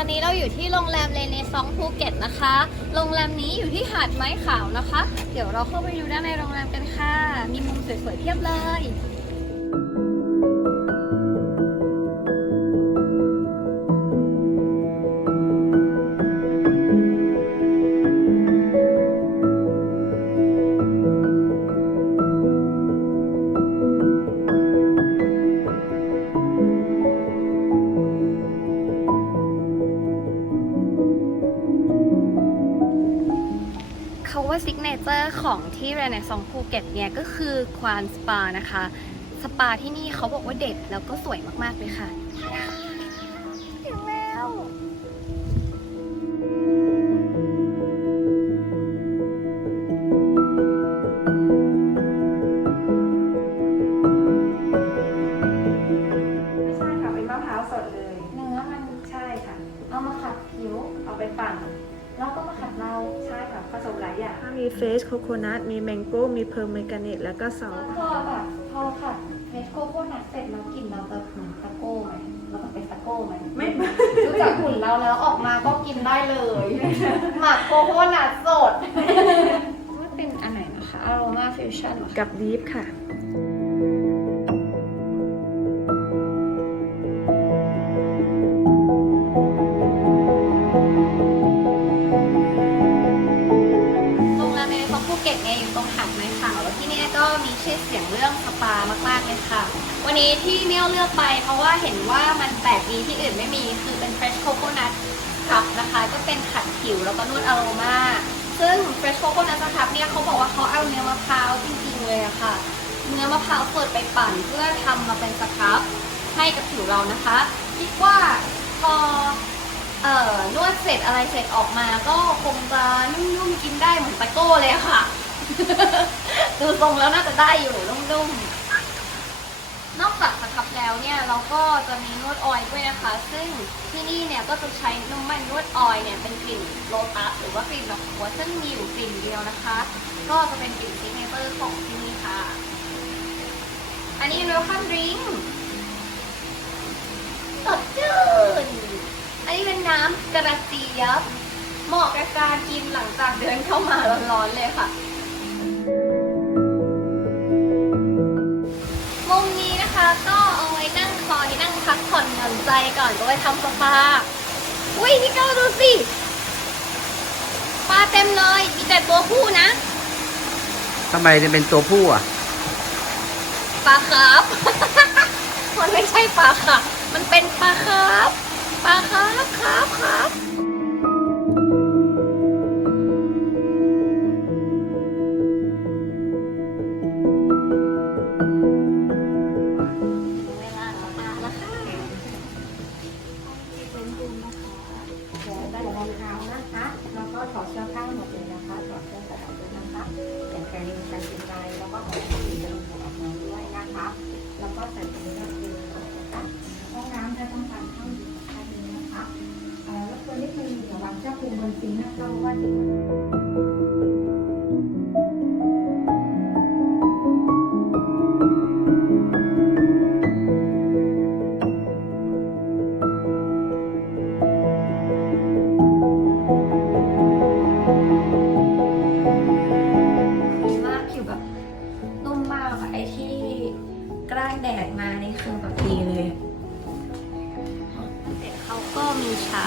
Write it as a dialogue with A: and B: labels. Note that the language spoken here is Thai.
A: อนนี้เราอยู่ที่โรงแรมเลเนซองภูเก็ตนะคะ โรงแรมนี้อยู่ที่หาดไม้ขาวนะคะ เดี๋ยวเราเข้าไปดูด้านในโรงแรมกันค่ะ มีมุมสวยๆเพียบเลย เขาว่าซิกเนเจอร์ของที่เรเนซองภูเก็ตเนี่ยก็คือควานสปานะคะ สปาที่นี่เขาบอกว่าเด็ดแล้วก็สวยมากๆเลยค่ะถึงแล้ว ผ
B: สมหลายอย่างมีเฟสโคโคนัทมีแมงโก้มีเพอร์เมกาเนตแล้วก็ซอส
A: พอแบบพอขัดเมสโกโก้นัทเสร็จแล้วกลิ่นเราจะเหมือนตะโก้ไหมเราจะเป็นตะโก้ไหม
B: ไม่
A: รู้จักหุ่นเราแล้วออกมาก็กินได้เลยหมักโกโก้นัทสดว่าเป็นอันไหนนะคะ aroma fusion เหรอ
B: กับดีฟค่ะ
A: เก็ตเนี่ยอยู่ตรงหาดไม้ขาวแล้วที่เนี่ยก็มีชื่อเสียงเรื่องสปามากๆเลยค่ะ วันนี้ที่เมี่ยวเลือกไป เพราะว่าเห็นว่ามันแปลกดีที่อื่นไม่มีคือเป็น fresh coconut cup นะคะก็เป็นขัดผิวแล้วก็นวดอโรมาซึ่ง fresh coconut cup เนี่ยเขาบอกว่าเขาเอาเนื้อมะพร้าวจริงๆเลยอะค่ะ เนื้อมะพร้าวสดไปปั่นเพื่อทำมาเป็นสครับให้กับผิวเรานะคะ คิดว่า อนวดเสร็จอะไรเสร็จออกมาก็คงจะนุ่มๆกินได้เหมือนตะโก้เลยค่ะดูทรงแล้วน่าจะได้อยู่นุ่มๆนอกจากสครับแล้วเนี่ยเราก็จะมีนวดออยด้วยนะคะ ซึ่งที่นี่เนี่ยก็จะใช้น้ำมันนวดออยเนี่ยเป็นกลิ่นโลตัสหรือว่ากลิ่นดอกบัวซึ่งมีอยู่กลิ่นเดียวนะคะ ก็จะเป็นกลิ่นซิกเนเจอร์ของที่นี่ค่ะ อันนี้ welcome drink สดชื่น อันนี้เป็นน้ำกระเจี๊ยบ เหมาะกับการกินหลังจากเดินเข้ามาร้อนๆเลยค่ะ มุมนี้นะคะก็เอาไว้นั่งคอยนั่งพักผ่อนหย่อนใจก่อนก็ไปทำสปาอุ้ยพี่เก้าดูสิปลาเต็มเลย มีแต่ตัวผู้นะ
C: ทำไมจะเป็นตัวผู้อะ
A: ปลาครับ มันไม่ใช่ปลาค่ะ มันเป็นปลาครับ ปลาครับครับครับเวลาเรามาแล้วค่ะเป็นบุญนะคะ
D: เดี๋ยวรองเท้านะคะแล้วก็ถอดเสื้อผ้าหมดเลยนะคะถอดเสื้อกระดาษด้วยนะคะแต่แกลิงการกินใจแล้วก็ของสีจะลงหัวออกมาด้วยนะคะ แล้วก็ใส่ ภูมิบนซิงค์นะเราว่า
A: ดีมากผิวแบบนุ่มมากอะไอที่กล้านแดดมานี่คือแบบดีเลยเสร็จเขาก็มีชา